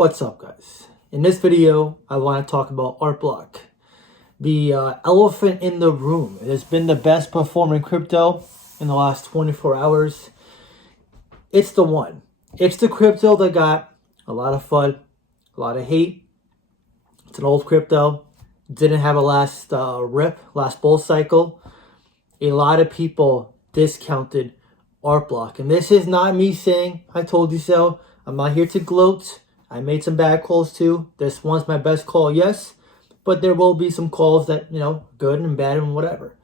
What's up, guys? In this video, I want to talk about Arcblock, the elephant in the room. It has been the best performing crypto in the last 24 hours. It's the one. It's the crypto that got a lot of FUD, a lot of hate. It's an old crypto. Didn't have a last bull cycle. A lot of people discounted Arcblock. And this is not me saying, I told you so. I'm not here to gloat. I made some bad calls too. This one's my best call, yes. But there will be some calls that, good and bad and whatever.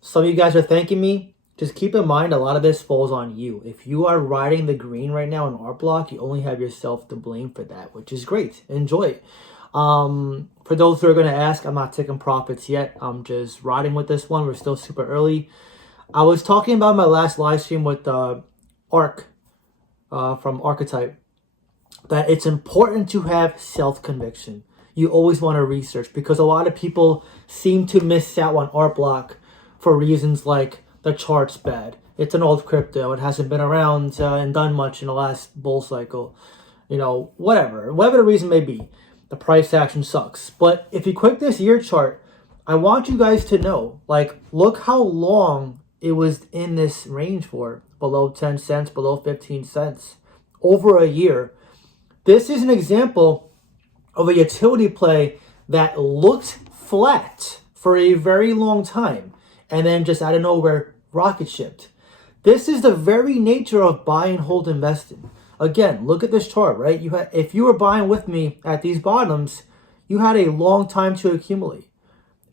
Some of you guys are thanking me. Just keep in mind, a lot of this falls on you. If you are riding the green right now in Arcblock, you only have yourself to blame for that, which is great. Enjoy it. For those who are going to ask, I'm not taking profits yet. I'm just riding with this one. We're still super early. I was talking about my last live stream with Arc from Archetype, that it's important to have self-conviction. You always want to research, because a lot of people seem to miss out on Arcblock for reasons like the chart's bad. It's an old crypto. It hasn't been around and done much in the last bull cycle. Whatever the reason may be. The price action sucks. But if you click this year chart, I want you guys to know, look how long it was in this range for. Below 10 cents, below 15 cents. Over a year. This is an example of a utility play that looked flat for a very long time and then just out of nowhere rocket shipped. This is the very nature of buy and hold investing. Again, look at this chart, right? If you were buying with me at these bottoms, you had a long time to accumulate.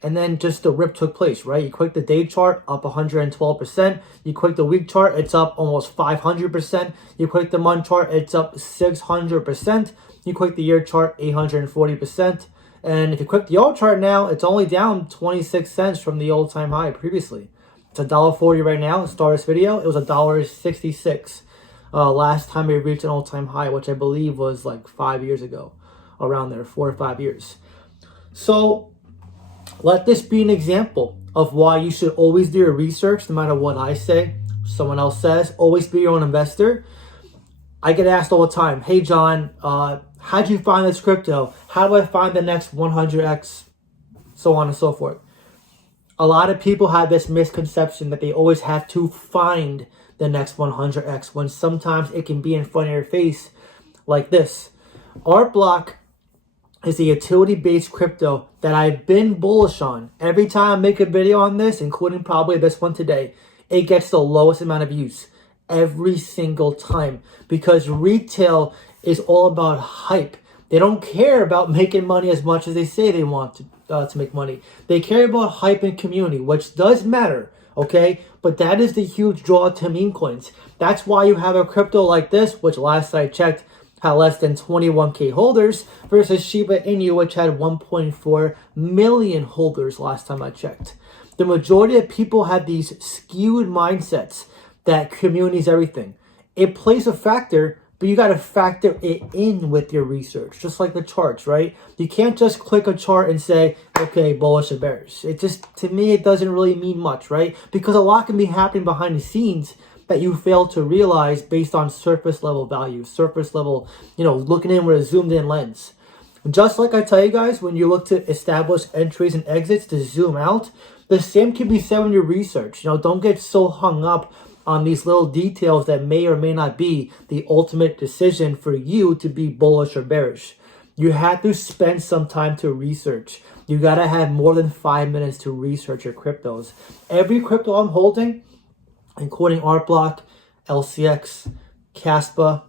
And then just the rip took place, right? You click the day chart, up 112%. You click the week chart, it's up almost 500%. You click the month chart, it's up 600%. You click the year chart, 840%. And if you click the old chart now, it's only down 26 cents from the all-time high previously. It's $1.40 right now. To start this video, it was $1.66 last time it reached an all-time high, which I believe was like 5 years ago, around there, 4 or 5 years. So let this be an example of why you should always do your research, no matter what I say, someone else says. Always be your own investor. I get asked all the time, hey John, how'd you find this crypto? How do I find the next 100x? So on and so forth. A lot of people have this misconception that they always have to find the next 100x, when sometimes it can be in front of your face like this. Arcblock is a utility-based crypto that I've been bullish on. Every time I make a video on this, including probably this one today, it gets the lowest amount of views every single time, because retail is all about hype. They don't care about making money as much as they say they want to make money. They care about hype and community, which does matter, okay? But that is the huge draw to meme coins. That's why you have a crypto like this, which last I checked had less than 21k holders, versus Shiba Inu, which had 1.4 million holders last time I checked. The majority of people have these skewed mindsets that community is everything. It plays a factor, but you got to factor it in with your research, just like the charts, right? You can't just click a chart and say, okay, bullish or bearish. It just, to me, it doesn't really mean much, right? Because a lot can be happening behind the scenes that you fail to realize based on surface level value, surface level, looking in with a zoomed in lens. Just like I tell you guys, when you look to establish entries and exits to zoom out, the same can be said when you research. Don't get so hung up on these little details that may or may not be the ultimate decision for you to be bullish or bearish. You have to spend some time to research. You got to have more than 5 minutes to research your cryptos. Every crypto I'm holding, including Arcblock, LCX, Caspa,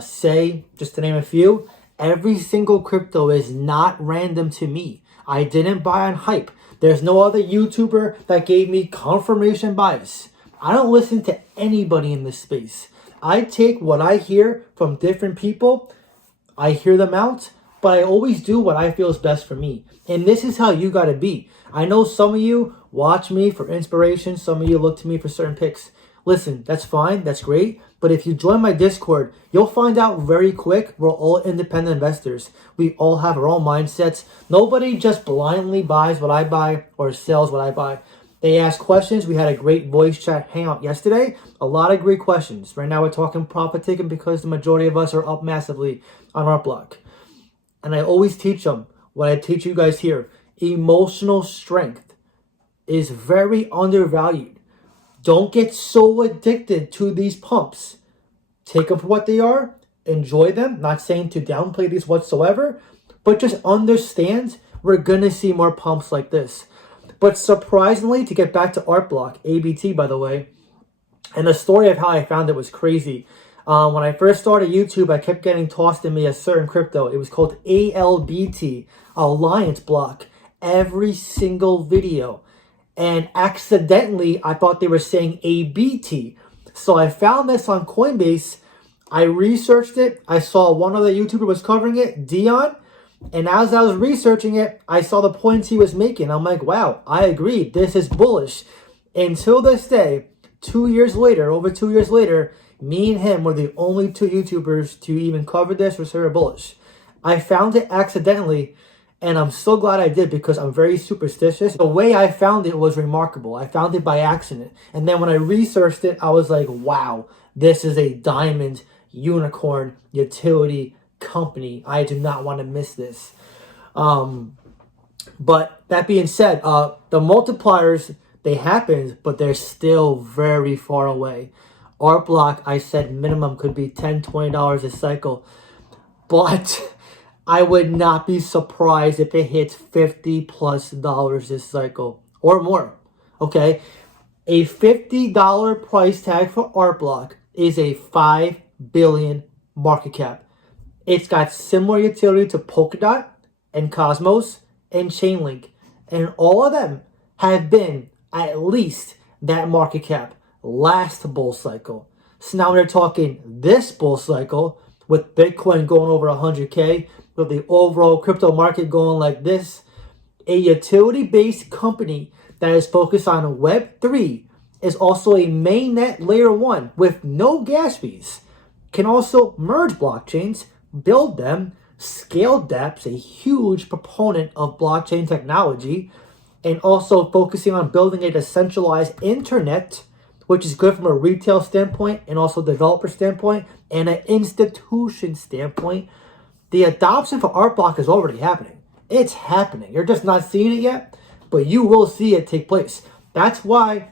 Say, just to name a few, every single crypto is not random to me. I didn't buy on hype. There's no other YouTuber that gave me confirmation bias. I don't listen to anybody in this space. I take what I hear from different people. I hear them out, but I always do what I feel is best for me. And this is how you got to be. I know some of you watch me for inspiration. Some of you look to me for certain picks. Listen, that's fine. That's great. But if you join my Discord, you'll find out very quick we're all independent investors. We all have our own mindsets. Nobody just blindly buys what I buy or sells what I buy. They asked questions. We had a great voice chat hangout yesterday. A lot of great questions. Right now we're talking profit taking because the majority of us are up massively on Arcblock. And I always teach them what I teach you guys here. Emotional strength is very undervalued. Don't get so addicted to these pumps. Take them for what they are. Enjoy them. Not saying to downplay these whatsoever, but just understand we're going to see more pumps like this. But surprisingly, to get back to Arcblock, ABT by the way, and the story of how I found it was crazy. When I first started YouTube, I kept getting tossed in me a certain crypto. It was called ALBT, Alliance Block, every single video. And accidentally, I thought they were saying ABT. So I found this on Coinbase. I researched it. I saw one other YouTuber was covering it, Dion. And as I was researching it, I saw the points he was making. I'm like, wow, I agree. This is bullish. Until this day, 2 years later, over 2 years later, me and him were the only two YouTubers to even cover this or say we're bullish. I found it accidentally, and I'm so glad I did because I'm very superstitious. The way I found it was remarkable. I found it by accident. And then when I researched it, I was like, wow, this is a diamond unicorn utility company. I do not want to miss this. But that being said, the multipliers, they happened, but they're still very far away. Arcblock, I said minimum could be $10, $20 a cycle. But I would not be surprised if it hits $50+ this cycle or more. Okay? A $50 price tag for Arcblock is a $5 billion market cap. It's got similar utility to Polkadot and Cosmos and Chainlink. And all of them have been at least that market cap last bull cycle. So now we're talking this bull cycle with Bitcoin going over 100K, with the overall crypto market going like this. A utility-based company that is focused on Web3 is also a mainnet layer 1 with no gas fees. Can also merge blockchains, build them, scale dApps, a huge proponent of blockchain technology, and also focusing on building a decentralized internet, which is good from a retail standpoint and also developer standpoint and an institution standpoint. The adoption for Arcblock is already happening. It's happening. You're just not seeing it yet, but you will see it take place. That's why,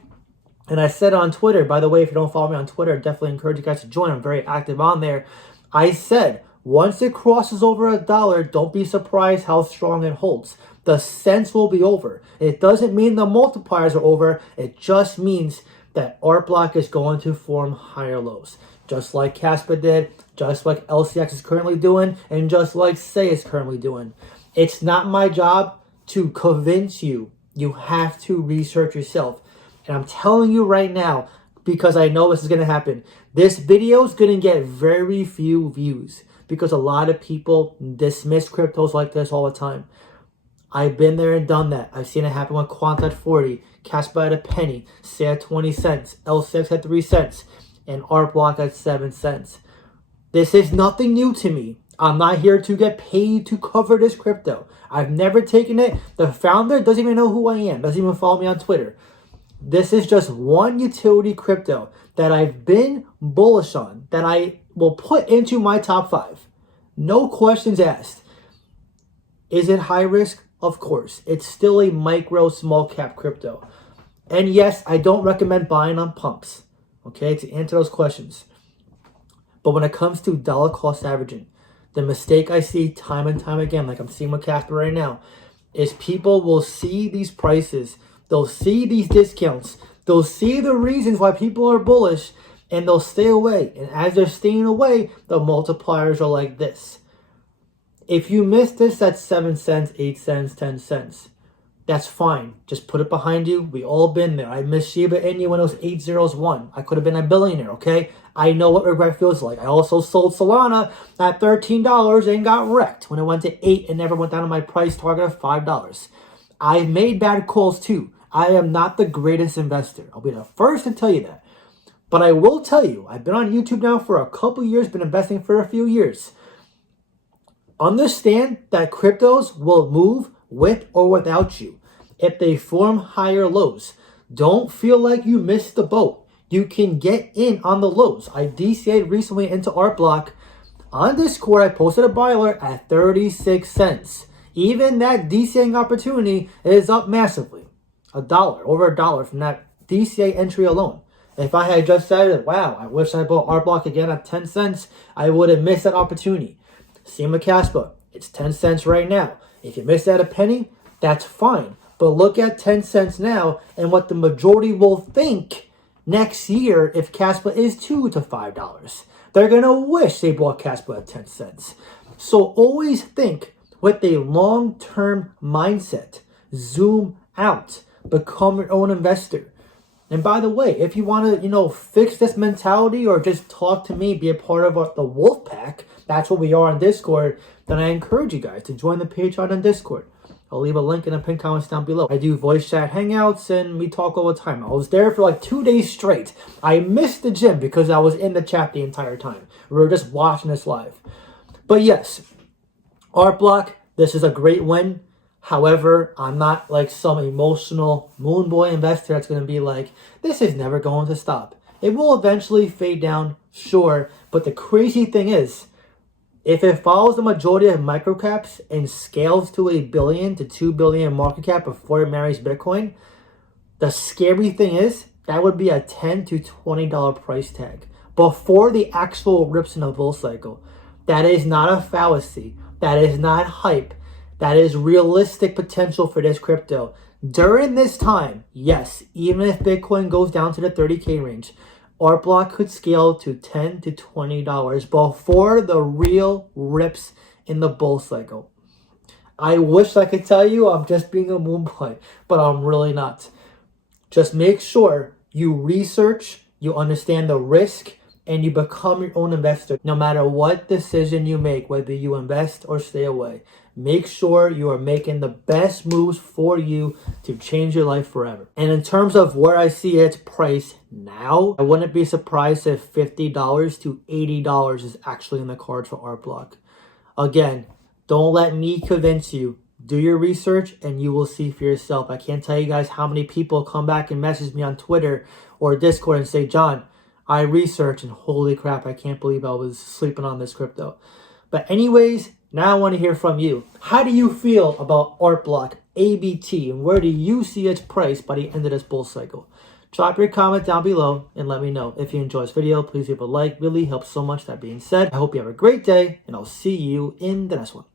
and I said on Twitter, by the way, if you don't follow me on Twitter, I definitely encourage you guys to join. I'm very active on there. I said, once it crosses over $1, don't be surprised how strong it holds. The cents will be over. It doesn't mean the multipliers are over. It just means that Arcblock is going to form higher lows. Just like Casper did, just like LCX is currently doing, and just like Say is currently doing. It's not my job to convince you. You have to research yourself. And I'm telling you right now, because I know this is going to happen, this video is going to get very few views because a lot of people dismiss cryptos like this all the time. I've been there and done that. I've seen it happen with Quant at 40, Casper at a penny, Say at 20 cents, L6 at 3 cents, and Arcblock at 7 cents. This is nothing new to me. I'm not here to get paid to cover this crypto. I've never taken it. The founder doesn't even know who I am, doesn't even follow me on Twitter. This is just one utility crypto that I've been bullish on, that I will put into my top 5. No questions asked. Is it high risk? Of course. It's still a micro small cap crypto. And yes, I don't recommend buying on pumps, okay, to answer those questions. But when it comes to dollar cost averaging, the mistake I see time and time again, like I'm seeing with Casper right now, is people will see these prices, they'll see these discounts, they'll see the reasons why people are bullish, and they'll stay away. And as they're staying away, the multipliers are like this. If you missed this at 7 cents, 8 cents, 10 cents, that's fine. Just put it behind you. We all been there. I missed Shiba Inu when it was 8 zeros 1. I could have been a billionaire, okay? I know what regret feels like. I also sold Solana at $13 and got wrecked when it went to 8 and never went down to my price target of $5. I've made bad calls too. I am not the greatest investor. I'll be the first to tell you that. But I will tell you, I've been on YouTube now for a couple years, been investing for a few years. Understand that cryptos will move with or without you. If they form higher lows, Don't feel like you missed the boat. You can get in on the lows. I DCA'd recently into Arcblock. On Discord, I posted a buy alert at 36 cents. Even that DCAing opportunity is up massively. $1, over $1 from that DCA entry alone. If I had just said, wow, I wish I bought Arcblock again at 10 cents, I would have missed that opportunity. Same with Caspa. It's 10 cents right now. If you missed that a penny, that's fine. But look at 10 cents now and what the majority will think next year if Caspa is $2 to $5. They're going to wish they bought Caspa at 10 cents. So always think with a long-term mindset. Zoom out. Become your own investor. And by the way, if you want to, fix this mentality or just talk to me, be a part of the Wolf Pack, that's what we are on Discord, then I encourage you guys to join the Patreon on Discord. I'll leave a link in the pinned comments down below. I do voice chat hangouts and we talk all the time. I was there for like 2 days straight. I missed the gym because I was in the chat the entire time. We were just watching this live. But yes, Arcblock, this is a great win. However, I'm not like some emotional moon boy investor that's going to be like, this is never going to stop. It will eventually fade down, sure. But the crazy thing is, if it follows the majority of microcaps and scales to $1 billion to $2 billion market cap before it marries Bitcoin, the scary thing is that would be a $10 to $20 price tag before the actual rips in a bull cycle. That is not a fallacy. That is not hype. That is realistic potential for this crypto. During this time, yes, even if Bitcoin goes down to the 30K range, Arcblock could scale to $10 to $20 before the real rips in the bull cycle. I wish I could tell you I'm just being a moon boy, but I'm really not. Just make sure you research, you understand the risk, and you become your own investor. No matter what decision you make, whether you invest or stay away, make sure you are making the best moves for you to change your life forever. And in terms of where I see its price now, I wouldn't be surprised if $50 to $80 is actually in the cards for Arcblock. Again, don't let me convince you. Do your research and you will see for yourself. I can't tell you guys how many people come back and message me on Twitter or Discord and say, John, I researched and holy crap, I can't believe I was sleeping on this crypto. But anyways, now I want to hear from you. How do you feel about Arcblock, ABT, and where do you see its price by the end of this bull cycle? Drop your comment down below and let me know. If you enjoyed this video, please leave a like. Really helps so much. That being said, I hope you have a great day and I'll see you in the next one.